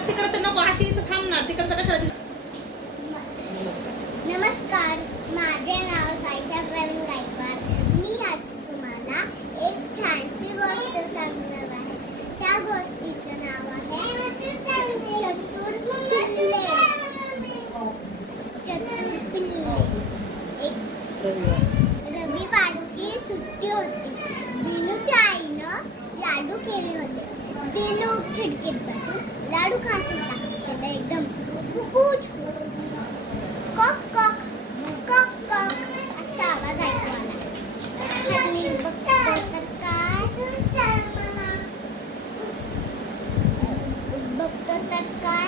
तिकडे तर नको, अशी इथं थांबणार, तिकडे कशाला. नमस्कार, माझे नाव सायशा प्रवीण गायकवाड. मी आज तुम्हाला एक छानशी गोष्ट सांगणार आहे. त्या गोष्टीचं नाव आहे चतुर पिल्ले. एक रविवारची सुट्टी होती. विनूच्या आईनं लाडू केले होते. विनू खिडकीत बसून लाडू खात होता. त्याला एकदम कुकूच कॉक कॉक कॉक कॉक असा आवाज ऐकू आला. बघतो तर काय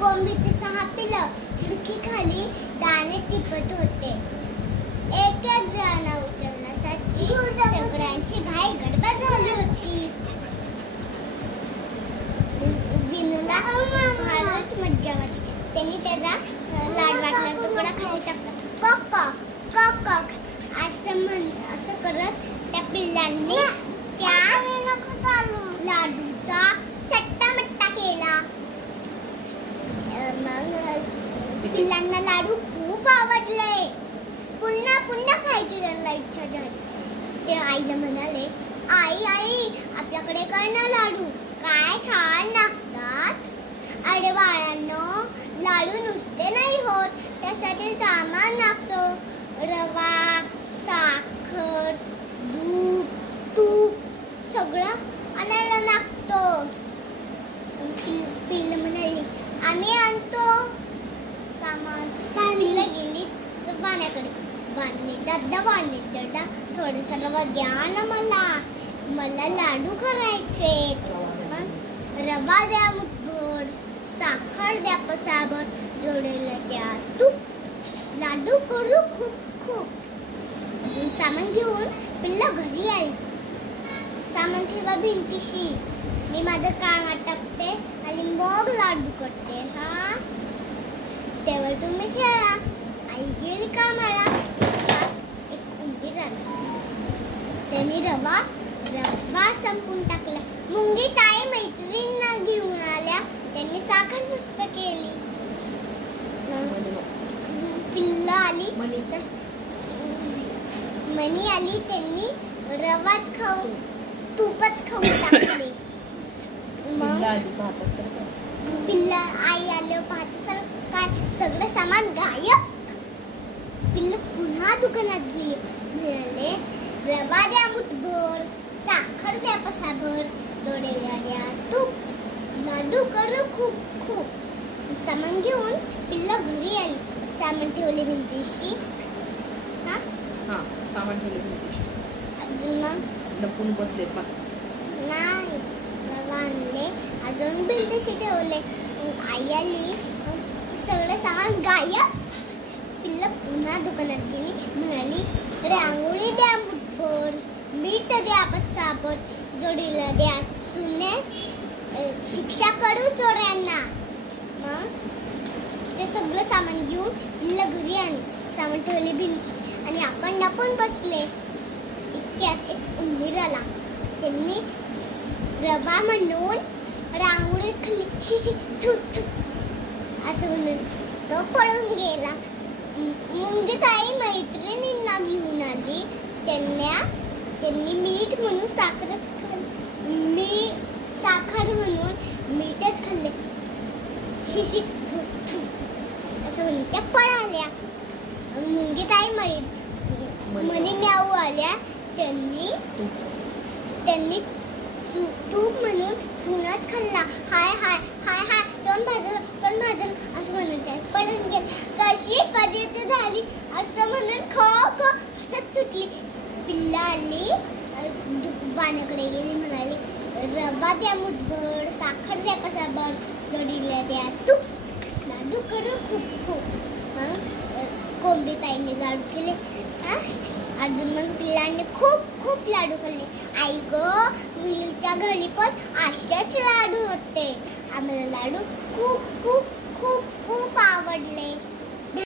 कोंबडीचे 6 पिल्लं खिडकी खाली दाणे टिपत होते. एक एक जण उचलण्यासाठी सगळ्यांची घाई गडबड झाली होती. विनूला फारच मज्जा वाटली. त्यांनी त्याचा लाडवाचा तुकडा खाली टाकला. कॉक कॉक कॉक कॉक असं करत त्या पिल्लांनी त्या लाडूचा चट्टामट्टा केला. मग पिल्लांना लाडू खूप आवडले. पुन्हा पुन्हा खायची त्यांना इच्छा झाली. ते आईला म्हणाले, आई आई आपल्याकडे कर ना लाडू, काय छान लागतात. अरे बाळांनो, लाडू नुसते नाही होत, त्यासाठी सामान लागतो. रवा, साखर, दूध, तूप सगळं आणायला लागतो. पिल्लं म्हणाली, आम्ही आणतो सामान. पिल्लं गेली तर बाण्याकडे. दादा थोडंसं रवा द्या ना, मला लाडू करायचे. रवा द्या मुठभर, साखर द्या पसाभर, जोडेला द्या तूप, लाडू करू खूप खूप. सामान घेऊन पिल्लं घरी आली. सामान ठेवा भिंतीशी, मी माझं काम आटपते आणि मग लाडू करते. हा, तेव्हा तुम्ही खेळा. आई गेली कामाला. एक उंदीर आला. त्यांनी रवा संपून टाकला. मुंगी ताई मैत्रिणींना घेऊन आल्या. त्यांनी साखर मस्त केली. पिल्लं आली, मणी आली. त्यांनी रवाच खाऊन तूपच खाऊन टाकले. मग पिल्लं आई आलं पाहते तर काय सगळं सामान गायब. पिल्लं पुन्हा दुकानात गेली. मिळाले, रवा द्या मुठभर, साखर द्या पसाभर, जोडेला द्या तूप, लाडू करू खूप खूप. सामान घेऊन पिल्लं घरी आली. सामान ठेवले भिंतीशी. सामान ठेवले भिंतीशी. अजून मग लपून बसले नाही, रवा आणले, अजून भिंतीशी ठेवले. आई आली, सगळं सामान गायब. पिल्लं पुन्हा दुकानात गेली. म्हणाली, रांगोळी द्या मुठभर, मीठ द्या पसाभर, जोडीला द्या चुने, शिक्षा करू चोऱ्यांना. मग ते सगळं सामान घेऊन पिल्लं घरी आली. सामान ठेवले भिंती आणि आपण लपून बसले. इतक्यात एक उंदीर आला. त्यांनी रवा म्हणून रांगोळीत खाली शिशी थू थू असं म्हणून तो पळून गेला. मुंगी ताई मैत्रिणींना घेऊन आली. त्यांनी मीठ म्हणून साखर म्हणून मीठच खाल्ले. शिशी थू थू असं म्हणून त्या पळाल्या. मुंगी ताई मणी म्याऊ आल्या. त्यांनी तूप म्हणून चुनाच खाल्ला. हाय हाय हाय हाय, तोंड भाजल असं म्हणून त्या पळून गेले. कशी फजिती झाली असं म्हणून खो खो हसत सुटली. पिल्लं आली, बाणाकडे गेली. म्हणाली, रवा द्या मुठभर, साखर द्या पसाभर, जोडीला द्या तूप, लाडू करू खूप खूप. मग कोंबडी ताईने लाडू केले. अजून मग पिल्लांनी खूप खूप लाडू खाल्ले. आई गो, विलूच्या घरी पण असेच लाडू होते. आम्हाला लाडू खूप खूप खूप खूप आवडले.